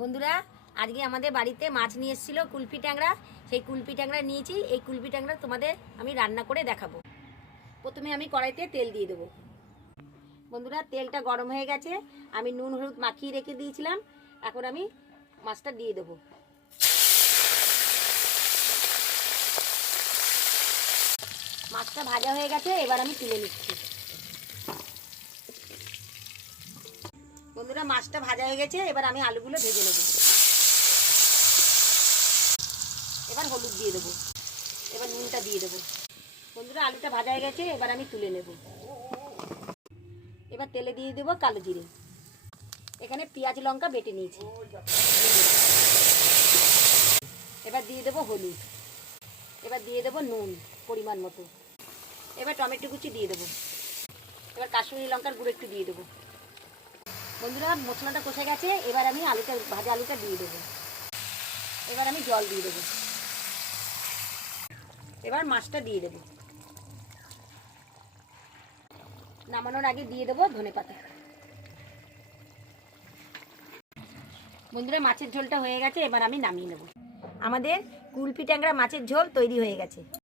বন্ধুরা আজকে আমাদের বাড়িতে মাছ নিয়ে এসেছিল কুলপি ট্যাংরা। সেই কুলপি ট্যাংরা নিয়েছি। এই কুলপি ট্যাংরা তোমাদের আমি রান্না করে দেখাবো। প্রথমে আমি কড়াইতে তেল দিয়ে দেবো। বন্ধুরা তেলটা গরম হয়ে গেছে, আমি নুন হলুদ মাখিয়ে রেখে দিয়েছিলাম। এখন আমি মাছটা দিয়ে দেবো। মাছটা ভাজা হয়ে গেছে, এবার আমি তুলে নিচ্ছি। বন্ধুরা মাছটা ভাজা হয়ে গেছে, এবার আমি আলুগুলো ভেজে নেব। এবার হলুদ দিয়ে দেবো, এবার নুনটা দিয়ে দেবো। বন্ধুরা আলুটা ভাজা হয়ে গেছে, এবার আমি তুলে নেব। এবার তেলে দিয়ে দেবো কালো জিরে। এখানে পেঁয়াজ লঙ্কা বেটে নিয়েছি। এবার দিয়ে দেবো হলুদ। এবার দিয়ে দেবো নুন পরিমাণ মতো। এবার টমেটো কুচি দিয়ে দেবো। এবার কাশ্মীরি লঙ্কার গুঁড়ো একটু দিয়ে দেবো। বন্ধুরা মশলাটা কষে গেছে, এবার আমি ভাজা আলুটা দিয়ে দেবো। এবার আমি জল দিয়ে দেবো। এবার মাছটা দিয়ে দেবো। নামানোর আগে দিয়ে দেবো ধনেপাতা। বন্ধুরা মাছের ঝোলটা হয়ে গেছে, এবার আমি নামিয়ে নেব। আমাদের কুলপি ট্যাংরা মাছের ঝোল তৈরি হয়ে গেছে।